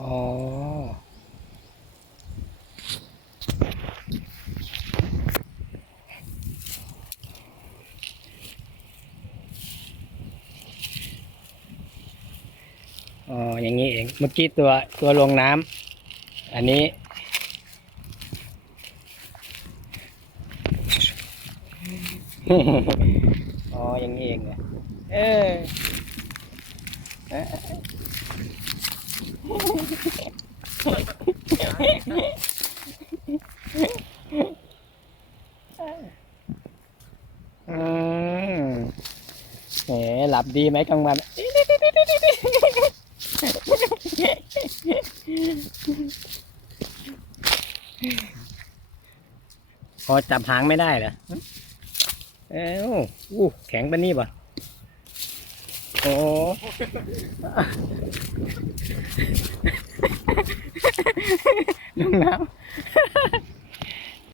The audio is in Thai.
อ๋ออ๋อ อย่างนี้เอง เมื่อกี้ตัวตัวลงน้ำ อันนี้ อ๋อ อย่างนี้เองเออ แหมหลับดีไหมกลางวัน พอจับหางไม่ได้เหรอเอ้าอู้แข็งปะนี่ปะโอ้ลุงน้ำ